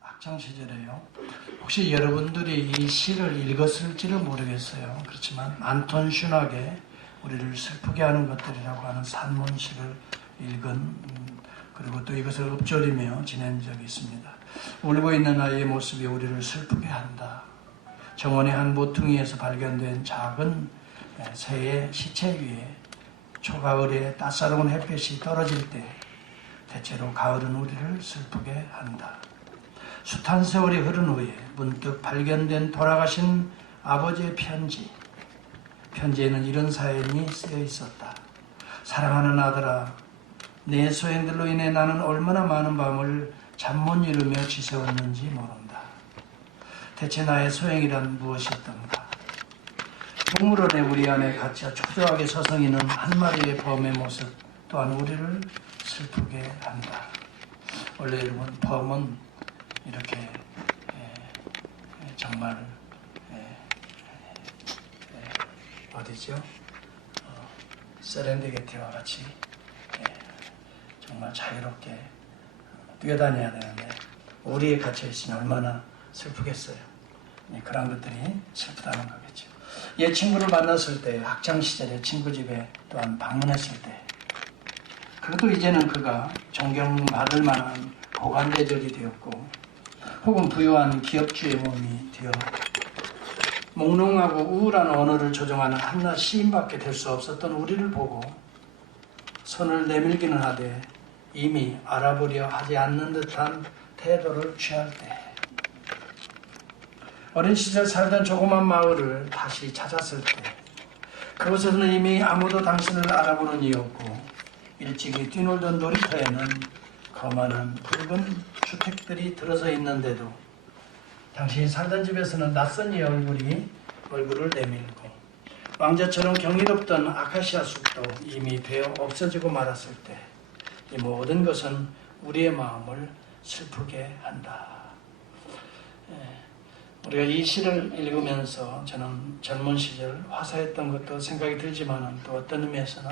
학창 시절에요. 혹시 여러분들이 이 시를 읽었을지는 모르겠어요. 그렇지만 안톤 슈낙의 우리를 슬프게 하는 것들이라고 하는 산문시를 읽은 그리고 또 이것을 읊조리며 지낸 적이 있습니다. 울고 있는 아이의 모습이 우리를 슬프게 한다. 정원의 한 모퉁이에서 발견된 작은 새의 시체 위에 초가을에 따사로운 햇볕이 떨어질 때 대체로 가을은 우리를 슬프게 한다. 숱한 세월이 흐른 후에 문득 발견된 돌아가신 아버지의 편지. 편지에는 이런 사연이 쓰여 있었다. 사랑하는 아들아, 내 소행들로 인해 나는 얼마나 많은 밤을 잠 못 이루며 지새웠는지 모른다. 대체 나의 소행이란 무엇이었던가? 동물원에 우리 안에 갇혀 초조하게 서성이는 한 마리의 범의 모습 또한 우리를 슬프게 한다. 원래 여러분, 범은 이렇게 정말 어디죠? 세렌디게티와 같이 정말 자유롭게 뛰어다녀야 되는데 우리에 갇혀 있으면 얼마나 슬프겠어요. 그런 것들이 슬프다는 거겠죠. 옛 친구를 만났을 때, 학창시절에 친구 집에 또한 방문했을 때, 그것도 이제는 그가 존경받을 만한 고관대적이 되었고 혹은 부유한 기업주의 몸이 되어 몽롱하고 우울한 언어를 조종하는 한낱 시인밖에 될 수 없었던 우리를 보고 손을 내밀기는 하되 이미 알아보려 하지 않는 듯한 태도를 취할 때, 어린 시절 살던 조그만 마을을 다시 찾았을 때, 그곳에서는 이미 아무도 당신을 알아보는 이 없고 일찍이 뛰놀던 놀이터에는 거만한 붉은 주택들이 들어서 있는데도 당신이 살던 집에서는 낯선 이 얼굴을 내밀고 왕자처럼 경이롭던 아카시아 숲도 이미 베어 없어지고 말았을 때 이 모든 것은 우리의 마음을 슬프게 한다. 우리가 이 시를 읽으면서 저는 젊은 시절 화사했던 것도 생각이 들지만 또 어떤 의미에서는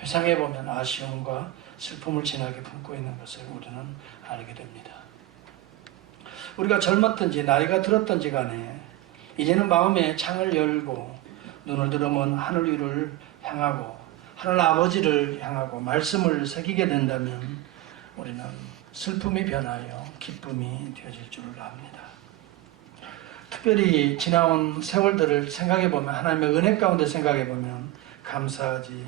회상해보면 아쉬움과 슬픔을 진하게 품고 있는 것을 우리는 알게 됩니다. 우리가 젊었든지 나이가 들었든지 간에 이제는 마음의 창을 열고 눈을 들어먼 하늘 위를 향하고 하늘 아버지를 향하고 말씀을 새기게 된다면 우리는 슬픔이 변하여 기쁨이 되어질 줄을 압니다. 특별히 지나온 세월들을 생각해보면, 하나님의 은혜 가운데 생각해보면 감사하지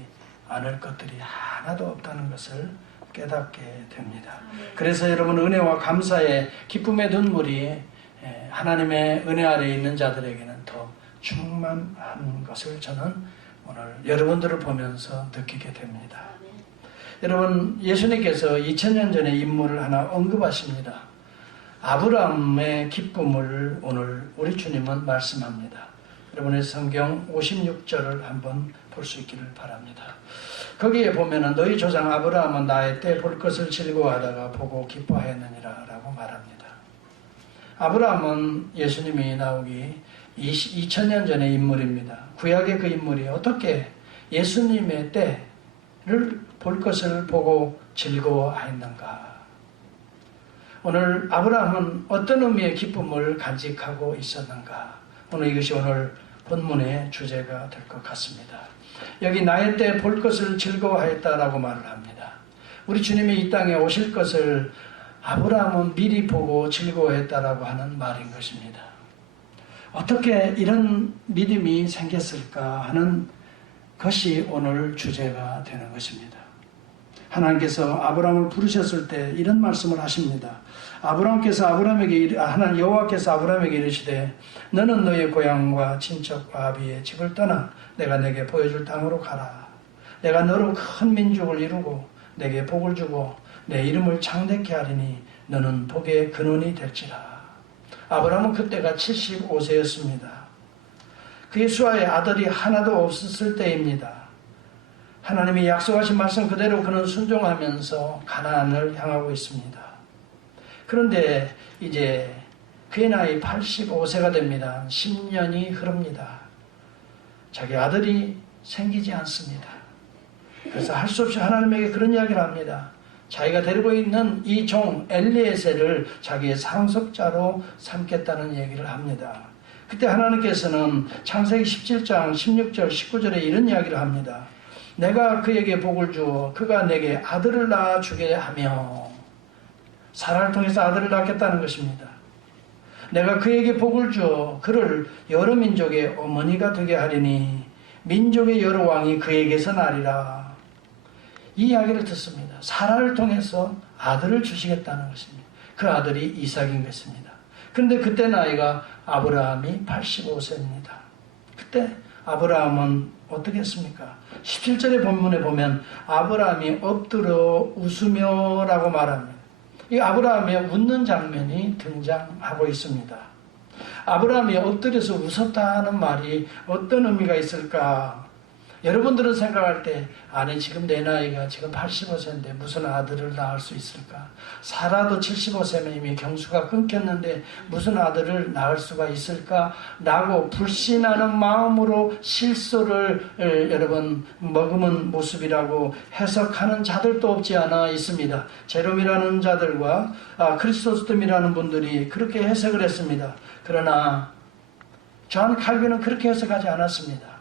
않을 것들이 하나도 없다는 것을 깨닫게 됩니다. 그래서 여러분, 은혜와 감사의 기쁨의 눈물이 하나님의 은혜 아래에 있는 자들에게는 더 충만한 것을 저는 오늘 여러분들을 보면서 느끼게 됩니다. 여러분, 예수님께서 2000년 전에 인물을 하나 언급하십니다. 아브라함의 기쁨을 오늘 우리 주님은 말씀합니다. 여러분의 성경 56절을 한번 볼 수 있기를 바랍니다. 거기에 보면은 너희 조상 아브라함은 나의 때 볼 것을 즐거워하다가 보고 기뻐하였느니라 라고 말합니다. 아브라함은 예수님이 나오기 2000년 전의 인물입니다. 구약의 그 인물이 어떻게 예수님의 때를 볼 것을 보고 즐거워하였는가? 오늘 아브라함은 어떤 의미의 기쁨을 간직하고 있었는가? 오늘 이것이 오늘 본문의 주제가 될 것 같습니다. 여기 나의 때 볼 것을 즐거워하였다라고 말을 합니다. 우리 주님이 이 땅에 오실 것을 아브라함은 미리 보고 즐거워했다라고 하는 말인 것입니다. 어떻게 이런 믿음이 생겼을까 하는 것이 오늘 주제가 되는 것입니다. 하나님께서 아브라함을 부르셨을 때 이런 말씀을 하십니다. 하나님 여호와께서 아브라함에게 이르시되 너는 너의 고향과 친척과 아비의 집을 떠나 내가 내게 보여줄 땅으로 가라. 내가 너로 큰 민족을 이루고 내게 복을 주고 내 이름을 창대케 하리니 너는 복의 근원이 될지라. 아브라함은 그때가 75세였습니다. 그의 수하에 아들이 하나도 없었을 때입니다. 하나님이 약속하신 말씀 그대로 그는 순종하면서 가나안을 향하고 있습니다. 그런데 이제 그의 나이 85세가 됩니다. 10년이 흐릅니다. 자기 아들이 생기지 않습니다. 그래서 할 수 없이 하나님에게 그런 이야기를 합니다. 자기가 데리고 있는 이 종 엘리에셀을 자기의 상속자로 삼겠다는 얘기를 합니다. 그때 하나님께서는 창세기 17장 16절 19절에 이런 이야기를 합니다. 내가 그에게 복을 주어 그가 내게 아들을 낳아주게 하며, 사라를 통해서 아들을 낳겠다는 것입니다. 내가 그에게 복을 주어 그를 여러 민족의 어머니가 되게 하리니 민족의 여러 왕이 그에게서 나리라. 이 이야기를 듣습니다. 사라를 통해서 아들을 주시겠다는 것입니다. 그 아들이 이삭인 것입니다. 그런데 그때 나이가 아브라함이 85세입니다. 그때 아브라함은 어떻게 했습니까? 17절의 본문에 보면 아브라함이 엎드려 웃으며 라고 말합니다. 이 아브라함의 웃는 장면이 등장하고 있습니다. 아브라함이 엎드려서 웃었다는 말이 어떤 의미가 있을까? 여러분들은 생각할 때, 아니 지금 내 나이가 지금 85세인데 무슨 아들을 낳을 수 있을까? 사라도 75세면 이미 경수가 끊겼는데 무슨 아들을 낳을 수가 있을까? 라고 불신하는 마음으로 실소를 여러분 머금은 모습이라고 해석하는 자들도 없지 않아 있습니다. 제롬이라는 자들과 크리스토스톰이라는 분들이 그렇게 해석을 했습니다. 그러나 존 칼빈은 그렇게 해석하지 않았습니다.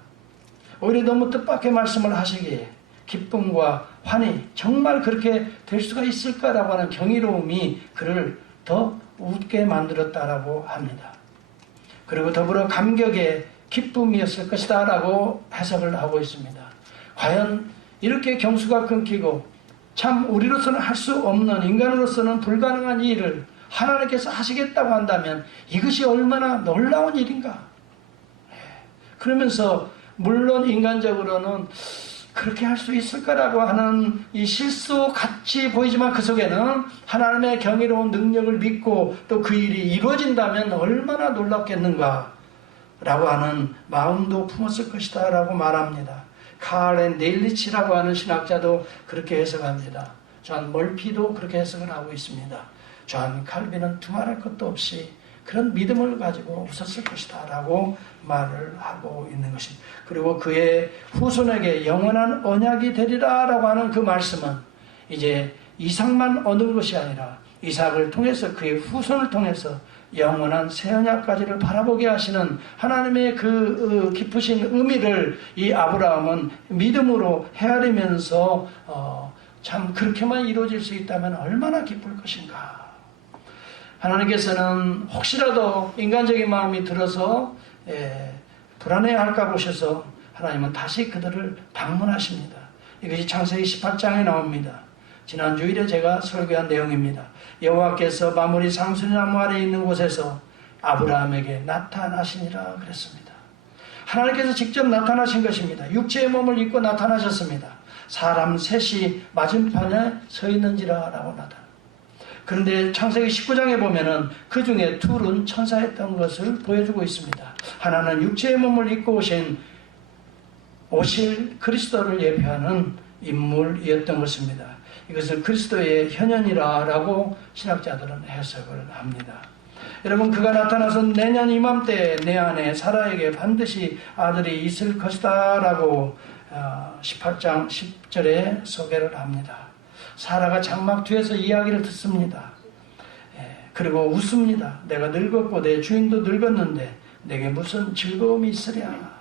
오히려 너무 뜻밖의 말씀을 하시기에 기쁨과 환희, 정말 그렇게 될 수가 있을까라고 하는 경이로움이 그를 더 웃게 만들었다라고 합니다. 그리고 더불어 감격의 기쁨이었을 것이다 라고 해석을 하고 있습니다. 과연 이렇게 경수가 끊기고 참 우리로서는 할 수 없는, 인간으로서는 불가능한 일을 하나님께서 하시겠다고 한다면 이것이 얼마나 놀라운 일인가. 그러면서 물론 인간적으로는 그렇게 할 수 있을까라고 하는 이 실수 같이 보이지만 그 속에는 하나님의 경이로운 능력을 믿고 또 그 일이 이루어진다면 얼마나 놀랍겠는가 라고 하는 마음도 품었을 것이다 라고 말합니다. 카렌 네일리치라고 하는 신학자도 그렇게 해석합니다. 존 멀피도 그렇게 해석을 하고 있습니다. 존 칼빈은 두말할 것도 없이 그런 믿음을 가지고 웃었을 것이다 라고 말을 하고 있는 것입니다. 그리고 그의 후손에게 영원한 언약이 되리라 라고 하는 그 말씀은 이제 이삭만 얻은 것이 아니라 이삭을 통해서 그의 후손을 통해서 영원한 새 언약까지를 바라보게 하시는 하나님의 그 깊으신 의미를 이 아브라함은 믿음으로 헤아리면서 참 그렇게만 이루어질 수 있다면 얼마나 기쁠 것인가. 하나님께서는 혹시라도 인간적인 마음이 들어서 불안해할까 보셔서 하나님은 다시 그들을 방문하십니다. 이것이 창세기 18장에 나옵니다. 지난 주일에 제가 설교한 내용입니다. 여호와께서 마무리 상수리나무 아래 있는 곳에서 아브라함에게 나타나시니라 그랬습니다. 하나님께서 직접 나타나신 것입니다. 육체의 몸을 입고 나타나셨습니다. 사람 셋이 맞은편에 서 있는지라 라고 나타납니다. 그런데 창세기 19장에 보면은 그 중에 둘은 천사였던 것을 보여주고 있습니다. 하나는 육체의 몸을 입고 오실 그리스도를 예표하는 인물이었던 것입니다. 이것을 그리스도의 현현이라고 신학자들은 해석을 합니다. 여러분, 그가 나타나서 내년 이맘때 내 안에 사라에게 반드시 아들이 있을 것이다 라고 18장 10절에 소개를 합니다. 사라가 장막 뒤에서 이야기를 듣습니다. 그리고 웃습니다. 내가 늙었고 내 주인도 늙었는데 내게 무슨 즐거움이 있으랴.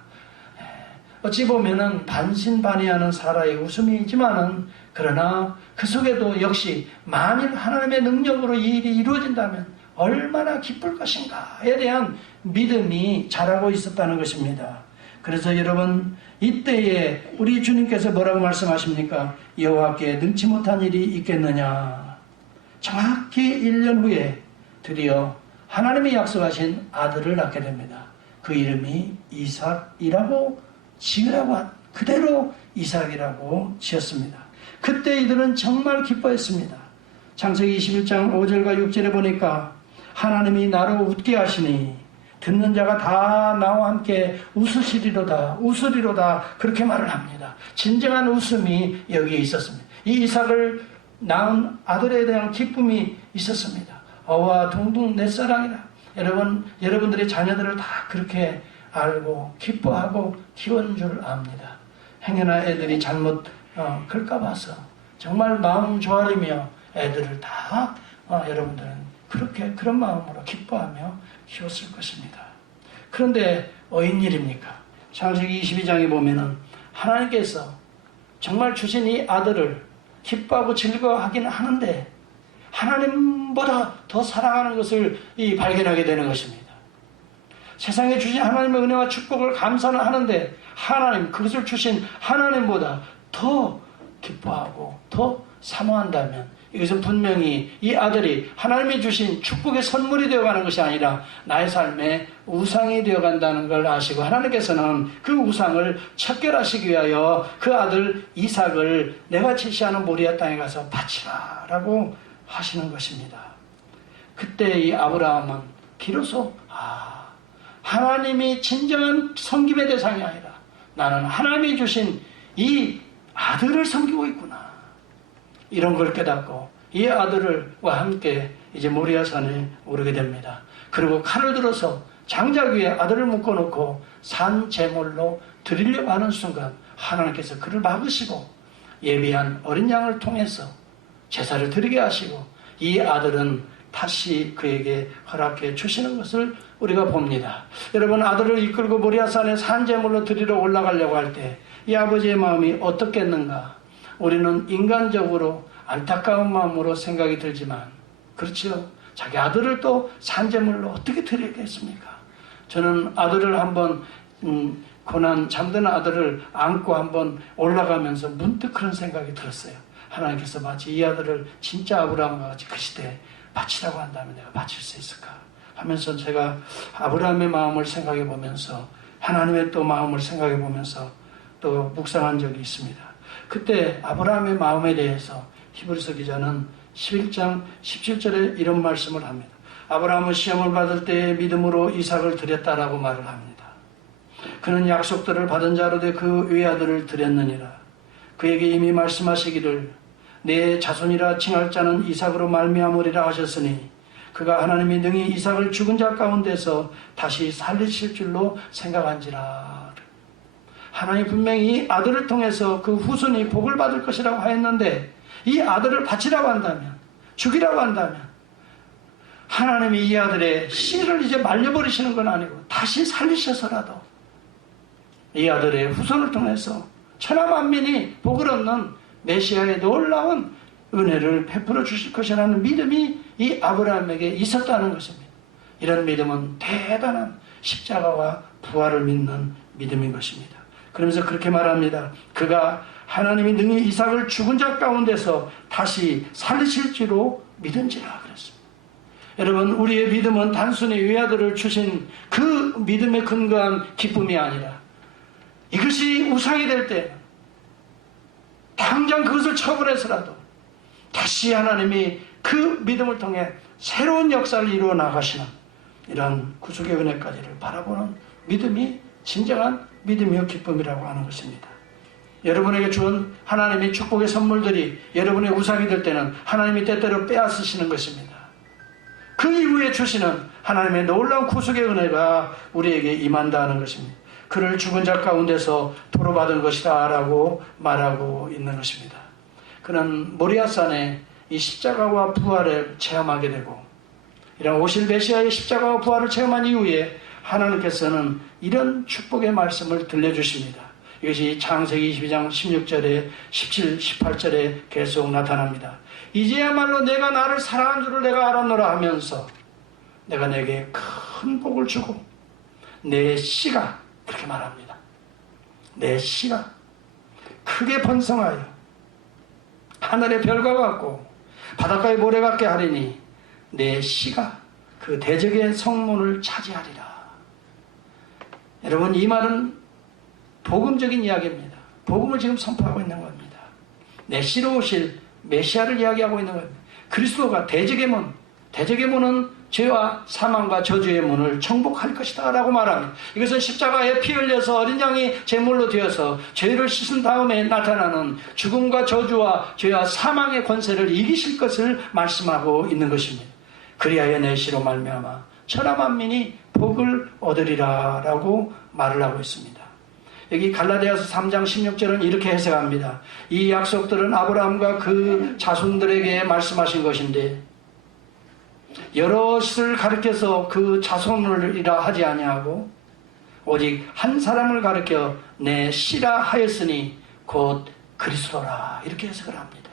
어찌 보면은 반신반의하는 사라의 웃음이지만은 그러나 그 속에도 역시 만일 하나님의 능력으로 이 일이 이루어진다면 얼마나 기쁠 것인가에 대한 믿음이 자라고 있었다는 것입니다. 그래서 여러분, 이때에 우리 주님께서 뭐라고 말씀하십니까? 여호와께 능치 못한 일이 있겠느냐. 정확히 1년 후에 드디어 하나님이 약속하신 아들을 낳게 됩니다. 그 이름이 이삭이라고 지으라고 그대로 이삭이라고 지었습니다. 그때 이들은 정말 기뻐했습니다. 창세기 21장 5절과 6절에 보니까 하나님이 나로 웃게 하시니 듣는 자가 다 나와 함께 웃으리로다 그렇게 말을 합니다. 진정한 웃음이 여기에 있었습니다. 이 이삭을 낳은 아들에 대한 기쁨이 있었습니다. 어와 둥둥 내 사랑이라. 여러분들의 자녀들을 다 그렇게 알고 기뻐하고 키운 줄 압니다. 행여나 애들이 잘못 클까 봐서 정말 마음 조아리며 애들을 다 여러분들은 그런 마음으로 기뻐하며 키웠을 것입니다. 그런데 어인일입니까? 창세기 22장에 보면은 하나님께서 정말 주신 이 아들을 기뻐하고 즐거워하기는 하는데 하나님보다 더 사랑하는 것을 발견하게 되는 것입니다. 세상에 주신 하나님의 은혜와 축복을 감사는 하는데 그것을 주신 하나님보다 더 기뻐하고 더 사모한다면 이것은 분명히 이 아들이 하나님이 주신 축복의 선물이 되어가는 것이 아니라 나의 삶의 우상이 되어간다는 걸 아시고 하나님께서는 그 우상을 척결하시기 위하여 그 아들 이삭을 내가 제시하는 모리아 땅에 가서 바치라 라고 하시는 것입니다. 그때 이 아브라함은 비로소 하나님이 진정한 섬김의 대상이 아니라 나는 하나님이 주신 이 아들을 섬기고 있구나. 이런 걸 깨닫고 이 아들과 함께 이제 모리아산에 오르게 됩니다. 그리고 칼을 들어서 장작 위에 아들을 묶어놓고 산 제물로 드리려고 하는 순간 하나님께서 그를 막으시고 예비한 어린 양을 통해서 제사를 드리게 하시고 이 아들은 다시 그에게 허락해 주시는 것을 우리가 봅니다. 여러분, 아들을 이끌고 모리아산에 산 제물로 드리러 올라가려고 할 때 이 아버지의 마음이 어떻겠는가? 우리는 인간적으로 안타까운 마음으로 생각이 들지만 그렇죠. 자기 아들을 또 산제물로 어떻게 드리겠습니까? 저는 아들을 한번 고난 잠든 아들을 안고 한번 올라가면서 문득 그런 생각이 들었어요. 하나님께서 마치 이 아들을 진짜 아브라함과 같이 그 시대에 바치라고 한다면 내가 바칠 수 있을까 하면서 제가 아브라함의 마음을 생각해 보면서 하나님의 또 마음을 생각해 보면서 또 묵상한 적이 있습니다. 그때 아브라함의 마음에 대해서 히브리서 기자는 11장 17절에 이런 말씀을 합니다. 아브라함은 시험을 받을 때에 믿음으로 이삭을 드렸다라고 말을 합니다. 그는 약속들을 받은 자로 돼 그 외아들을 드렸느니라. 그에게 이미 말씀하시기를 내 자손이라 칭할 자는 이삭으로 말미암으리라 하셨으니 그가 하나님이 능히 이삭을 죽은 자 가운데서 다시 살리실 줄로 생각한지라. 하나님 분명히 아들을 통해서 그 후손이 복을 받을 것이라고 하였는데 이 아들을 바치라고 한다면 죽이라고 한다면 하나님이 이 아들의 씨를 이제 말려버리시는 건 아니고 다시 살리셔서라도 이 아들의 후손을 통해서 천하만민이 복을 얻는 메시아의 놀라운 은혜를 베풀어 주실 것이라는 믿음이 이 아브라함에게 있었다는 것입니다. 이런 믿음은 대단한 십자가와 부활을 믿는 믿음인 것입니다. 그러면서 그렇게 말합니다. 그가 하나님이 능히 이삭을 죽은 자 가운데서 다시 살리실지로 믿은지라 그랬습니다. 여러분, 우리의 믿음은 단순히 외아들을 주신 그 믿음에 근거한 기쁨이 아니라 이것이 우상이 될 때 당장 그것을 처분해서라도 다시 하나님이 그 믿음을 통해 새로운 역사를 이루어 나가시는 이런 구속의 은혜까지를 바라보는 믿음이 진정한 믿음이요 기쁨이라고 하는 것입니다. 여러분에게 준 하나님의 축복의 선물들이 여러분의 우상이 될 때는 하나님이 때때로 빼앗으시는 것입니다. 그 이후에 주시는 하나님의 놀라운 구속의 은혜가 우리에게 임한다는 것입니다. 그를 죽은 자 가운데서 도로받은 것이다 라고 말하고 있는 것입니다. 그는 모리아산에 이 십자가와 부활을 체험하게 되고 이런 오실 메시아의 십자가와 부활을 체험한 이후에 하나님께서는 이런 축복의 말씀을 들려주십니다. 이것이 창세기 22장 16절에 17, 18절에 계속 나타납니다. 이제야말로 내가 나를 사랑한 줄을 내가 알았노라 하면서 내가 내게 큰 복을 주고 내 씨가 그렇게 말합니다. 내 씨가 크게 번성하여 하늘의 별과 같고 바닷가의 모래 같게 하리니 내 씨가 그 대적의 성문을 차지하리라. 여러분, 이 말은 복음적인 이야기입니다. 복음을 지금 선포하고 있는 겁니다. 내 씨로 오실 메시아를 이야기하고 있는 겁니다. 그리스도가 대적의 문은 죄와 사망과 저주의 문을 정복할 것이다 라고 말합니다. 이것은 십자가에 피 흘려서 어린 양이 제물로 되어서 죄를 씻은 다음에 나타나는 죽음과 저주와 죄와 사망의 권세를 이기실 것을 말씀하고 있는 것입니다. 그리하여 내 씨로 말미암아 천하만민이 복을 얻으리라 라고 말을 하고 있습니다. 여기 갈라디아서 3장 16절은 이렇게 해석합니다. 이 약속들은 아브라함과 그 자손들에게 말씀하신 것인데 여럿을 가리켜서 그 자손을이라 하지 아니하고 오직 한 사람을 가리켜 내 씨라 하였으니 곧 그리스도라, 이렇게 해석을 합니다.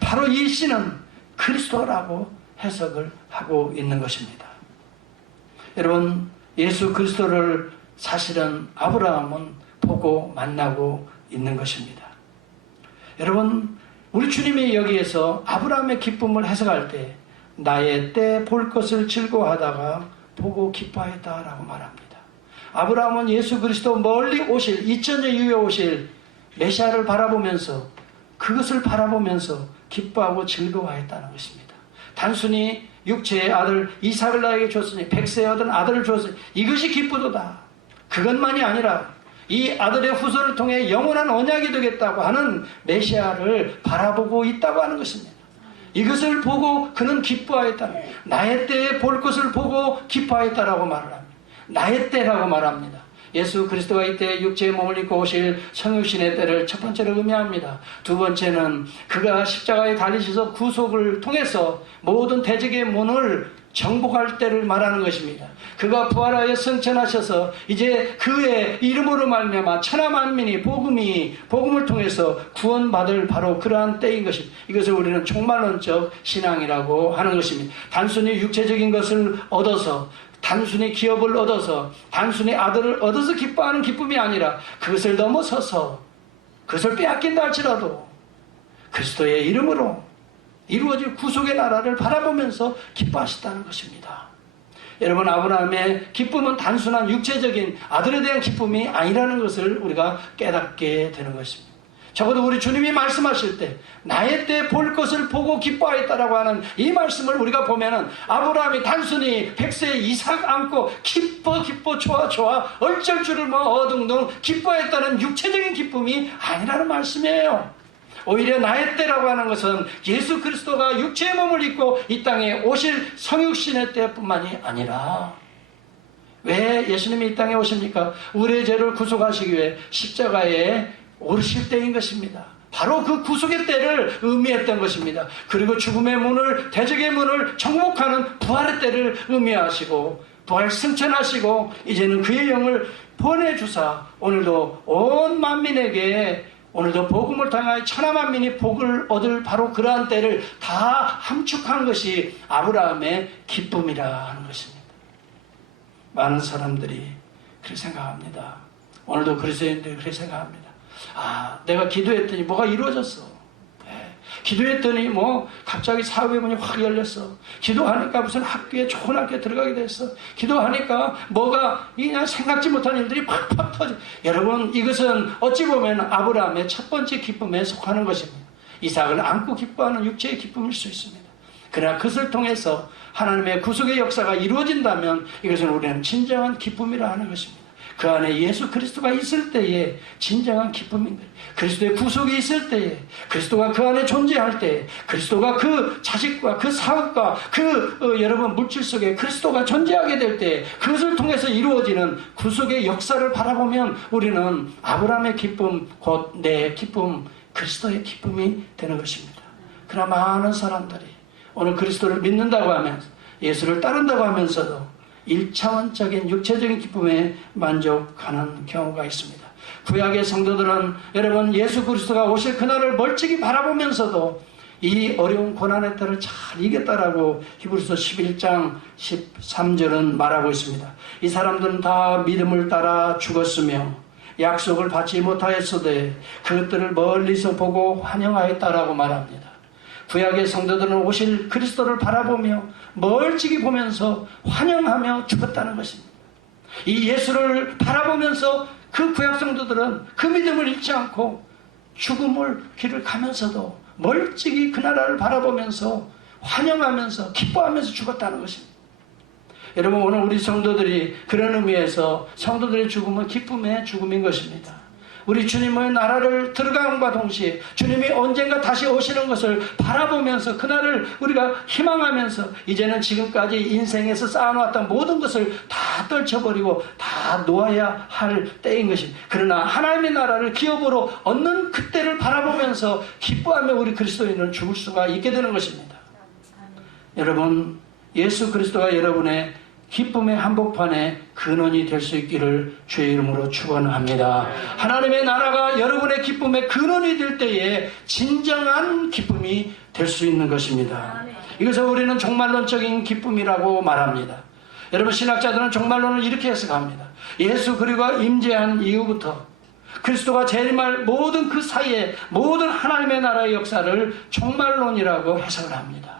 바로 이 씨는 그리스도라고 해석을 하고 있는 것입니다. 여러분, 예수 그리스도를 사실은 아브라함은 보고 만나고 있는 것입니다. 여러분, 우리 주님이 여기에서 아브라함의 기쁨을 해석할 때 나의 때 볼 것을 즐거워하다가 보고 기뻐했다라고 말합니다. 아브라함은 예수 그리스도 멀리 오실 2000년 이후에 오실 메시아를 바라보면서 그것을 바라보면서 기뻐하고 즐거워했다는 것입니다. 단순히 육체의 아들 이삭을 나에게 줬으니 백세에 얻은 아들을 줬으니 이것이 기쁘도다. 그것만이 아니라 이 아들의 후손을 통해 영원한 언약이 되겠다고 하는 메시아를 바라보고 있다고 하는 것입니다. 이것을 보고 그는 기뻐하였다. 나의 때에 볼 것을 보고 기뻐하였다라고 말을 합니다. 나의 때라고 말합니다. 예수 그리스도가 이때 육체의 몸을 입고 오실 성육신의 때를 첫 번째로 의미합니다. 두 번째는 그가 십자가에 달리셔서 구속을 통해서 모든 대적의 문을 정복할 때를 말하는 것입니다. 그가 부활하여 승천하셔서 이제 그의 이름으로 말미암아 천하 만민이 복음을 통해서 구원받을 바로 그러한 때인 것입니다. 이것을 우리는 총말론적 신앙이라고 하는 것입니다. 단순히 육체적인 것을 얻어서, 단순히 기업을 얻어서, 단순히 아들을 얻어서 기뻐하는 기쁨이 아니라 그것을 넘어서서, 그것을 빼앗긴다 할지라도 그리스도의 이름으로 이루어질 구속의 나라를 바라보면서 기뻐하셨다는 것입니다. 여러분, 아브라함의 기쁨은 단순한 육체적인 아들에 대한 기쁨이 아니라는 것을 우리가 깨닫게 되는 것입니다. 적어도 우리 주님이 말씀하실 때 나의 때 볼 것을 보고 기뻐하였다라고 하는 이 말씀을 우리가 보면은 아브라함이 단순히 백세에 이삭 안고 기뻐 좋아 얼쩔줄을 어둥둥 기뻐했다는 육체적인 기쁨이 아니라는 말씀이에요. 오히려 나의 때라고 하는 것은 예수 그리스도가 육체의 몸을 입고 이 땅에 오실 성육신의 때뿐만이 아니라, 왜 예수님이 이 땅에 오십니까? 우리의 죄를 구속하시기 위해 십자가에 오르실 때인 것입니다. 바로 그 구속의 때를 의미했던 것입니다. 그리고 죽음의 문을, 대적의 문을 정복하는 부활의 때를 의미하시고 부활 승천하시고 이제는 그의 영을 보내주사 오늘도 온 만민에게 오늘도 복음을 통하여 천하 만민이 복을 얻을 바로 그러한 때를 다 함축한 것이 아브라함의 기쁨이라 하는 것입니다. 많은 사람들이 그렇게 생각합니다. 오늘도 그리스도인들이 그렇게 생각합니다. 내가 기도했더니 뭐가 이루어졌어. 기도했더니 갑자기 사업의 문이 확 열렸어. 기도하니까 무슨 학교에 좋은 학교에 들어가게 됐어. 기도하니까 뭐가 그냥 생각지 못한 일들이 팍팍 터져. 여러분, 이것은 어찌 보면 아브라함의 첫 번째 기쁨에 속하는 것입니다. 이삭을 안고 기뻐하는 육체의 기쁨일 수 있습니다. 그러나 그것을 통해서 하나님의 구속의 역사가 이루어진다면 이것은 우리는 진정한 기쁨이라 하는 것입니다. 그 안에 예수 그리스도가 있을 때에 진정한 기쁨입니다. 그리스도의 구속이 있을 때에, 그리스도가 그 안에 존재할 때에, 그리스도가 그 자식과 그 사업과 여러분 물질 속에 그리스도가 존재하게 될 때에 그것을 통해서 이루어지는 구속의 역사를 바라보면 우리는 아브라함의 기쁨, 곧 내 기쁨, 그리스도의 기쁨이 되는 것입니다. 그러나 많은 사람들이 오늘 그리스도를 믿는다고 하면서, 예수를 따른다고 하면서도 1차원적인 육체적인 기쁨에 만족하는 경우가 있습니다. 구약의 성도들은 여러분 예수 그리스도가 오실 그날을 멀찍이 바라보면서도 이 어려운 고난의 때를 잘 이겼다라고 히브리서 11장 13절은 말하고 있습니다. 이 사람들은 다 믿음을 따라 죽었으며 약속을 받지 못하였어도 그것들을 멀리서 보고 환영하였다라고 말합니다. 구약의 성도들은 오실 그리스도를 바라보며 멀찍이 보면서 환영하며 죽었다는 것입니다. 이 예수를 바라보면서 그 구약 성도들은 그 믿음을 잃지 않고 죽음을 길을 가면서도 멀찍이 그 나라를 바라보면서 환영하면서 기뻐하면서 죽었다는 것입니다. 여러분, 오늘 우리 성도들이 그런 의미에서 성도들의 죽음은 기쁨의 죽음인 것입니다. 우리 주님의 나라를 들어감과 동시에 주님이 언젠가 다시 오시는 것을 바라보면서 그날을 우리가 희망하면서 이제는 지금까지 인생에서 쌓아놓았던 모든 것을 다 떨쳐버리고 다 놓아야 할 때인 것입니다. 그러나 하나님의 나라를 기업으로 얻는 그때를 바라보면서 기뻐하며 우리 그리스도인은 죽을 수가 있게 되는 것입니다. 여러분, 예수 그리스도가 여러분의 기쁨의 한복판에 근원이 될 수 있기를 주의 이름으로 축원합니다. 하나님의 나라가 여러분의 기쁨의 근원이 될 때에 진정한 기쁨이 될 수 있는 것입니다. 이것을 우리는 종말론적인 기쁨이라고 말합니다. 여러분, 신학자들은 종말론을 이렇게 해석합니다. 예수 그리스도가 임재한 이후부터 그리스도가 재림할 모든 그 사이에 모든 하나님의 나라의 역사를 종말론이라고 해석을 합니다.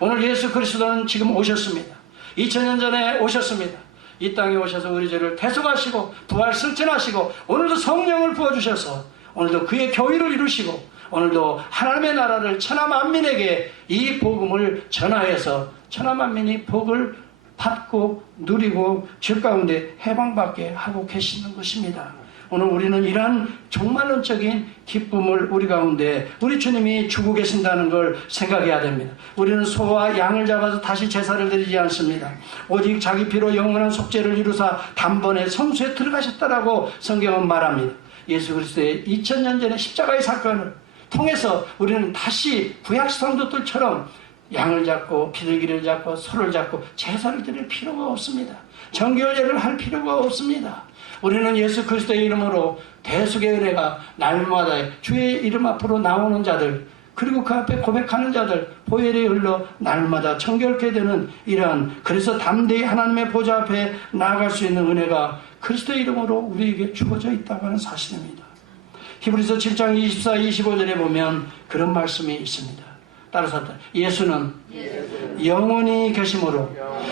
오늘 예수 그리스도는 지금 오셨습니다. 2000년 전에 오셨습니다. 이 땅에 오셔서 우리 죄를 대속하시고 부활 승천하시고 오늘도 성령을 부어주셔서 오늘도 그의 교회를 이루시고 오늘도 하나님의 나라를 천하만민에게 이 복음을 전하여서 천하만민이 복을 받고 누리고 죄 가운데 해방받게 하고 계시는 것입니다. 오늘 우리는 이러한 종말론적인 기쁨을 우리 가운데 우리 주님이 주고 계신다는 걸 생각해야 됩니다. 우리는 소와 양을 잡아서 다시 제사를 드리지 않습니다. 오직 자기 피로 영원한 속죄를 이루사 단번에 성수에 들어가셨다라고 성경은 말합니다. 예수 그리스도의 2000년 전의 십자가의 사건을 통해서 우리는 다시 구약 성도들처럼 양을 잡고 비둘기를 잡고 소를 잡고 제사를 드릴 필요가 없습니다. 정결제를 할 필요가 없습니다. 우리는 예수 그리스도의 이름으로 대속의 은혜가 날마다 주의 이름 앞으로 나오는 자들 그리고 그 앞에 고백하는 자들 보혈이 흘러 날마다 정결케 되는 이러한 그래서 담대히 하나님의 보좌 앞에 나아갈 수 있는 은혜가 그리스도의 이름으로 우리에게 주어져 있다고 하는 사실입니다. 히브리서 7장 24, 25절에 보면 그런 말씀이 있습니다. 따라서 예수는 영원히 계심으로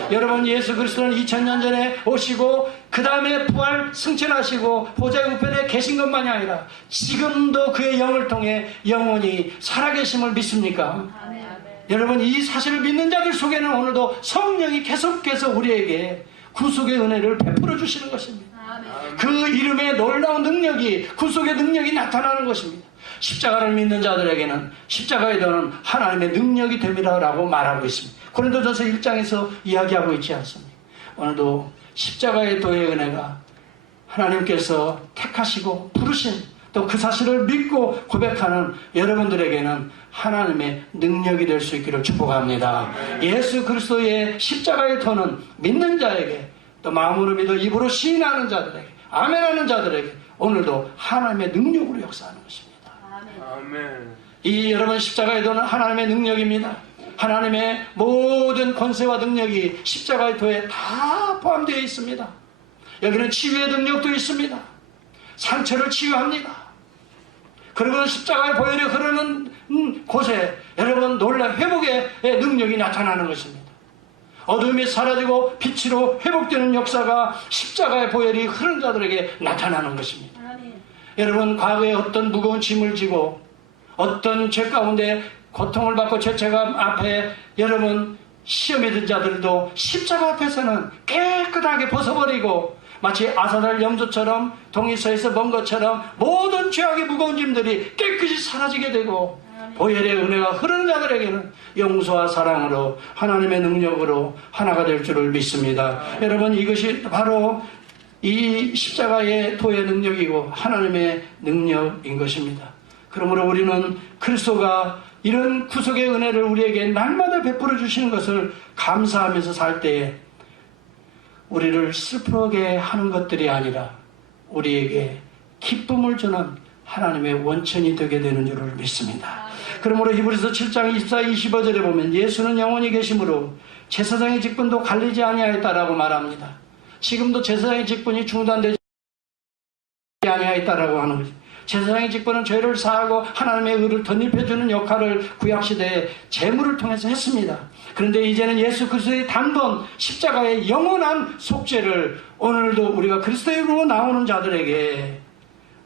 여러분 예수 그리스도는 2000년 전에 오시고 그 다음에 부활 승천하시고 보좌의 우편에 계신 것만이 아니라 지금도 그의 영을 통해 영원히 살아계심을 믿습니까? 아멘. 여러분 이 사실을 믿는 자들 속에는 오늘도 성령이 계속해서 우리에게 구속의 은혜를 베풀어 주시는 것입니다. 아멘. 그 이름의 놀라운 능력이 구속의 능력이 나타나는 것입니다. 십자가를 믿는 자들에게는 십자가에 대한 하나님의 능력이 됨이라고 말하고 있습니다. 고린도전서 1장에서 이야기하고 있지 않습니까? 오늘도 십자가의 도의 은혜가 하나님께서 택하시고 부르신 또 그 사실을 믿고 고백하는 여러분들에게는 하나님의 능력이 될 수 있기를 축복합니다. 예수 그리스도의 십자가의 도는 믿는 자에게 또 마음으로 믿어 입으로 시인하는 자들에게 아멘하는 자들에게 오늘도 하나님의 능력으로 역사하는 것입니다. 아멘. 이 여러분 십자가의 도는 하나님의 능력입니다. 하나님의 모든 권세와 능력이 십자가의 도에 다 포함되어 있습니다. 여기는 치유의 능력도 있습니다. 상처를 치유합니다. 그리고 십자가의 보혈이 흐르는 곳에 여러분 놀라운 회복의 능력이 나타나는 것입니다. 어둠이 사라지고 빛으로 회복되는 역사가 십자가의 보혈이 흐르는 자들에게 나타나는 것입니다. 여러분 과거에 어떤 무거운 짐을 지고 어떤 죄 가운데 고통을 받고 죄책감 앞에 여러분 시험에 든 자들도 십자가 앞에서는 깨끗하게 벗어버리고 마치 아사달 염소처럼 동이서에서 먼 것처럼 모든 죄악의 무거운 짐들이 깨끗이 사라지게 되고 보혈의 은혜가 흐르는 자들에게는 용서와 사랑으로 하나님의 능력으로 하나가 될 줄을 믿습니다. 여러분 이것이 바로 이 십자가의 도의 능력이고 하나님의 능력인 것입니다. 그러므로 우리는 그리스도가 이런 구속의 은혜를 우리에게 날마다 베풀어 주시는 것을 감사하면서 살 때에 우리를 슬프게 하는 것들이 아니라 우리에게 기쁨을 주는 하나님의 원천이 되게 되는 줄을 믿습니다. 그러므로 히브리서 7장 24, 25절에 보면 예수는 영원히 계심으로 제사장의 직분도 갈리지 아니하였다라고 말합니다. 지금도 제사장의 직분이 중단되지 아니하였다라고 하는 거죠. 제사장의 직분은 죄를 사하고 하나님의 의를 덧입혀주는 역할을 구약시대에 제물을 통해서 했습니다. 그런데 이제는 예수 그리스도의 단번 십자가의 영원한 속죄를 오늘도 우리가 그리스도로 나오는 자들에게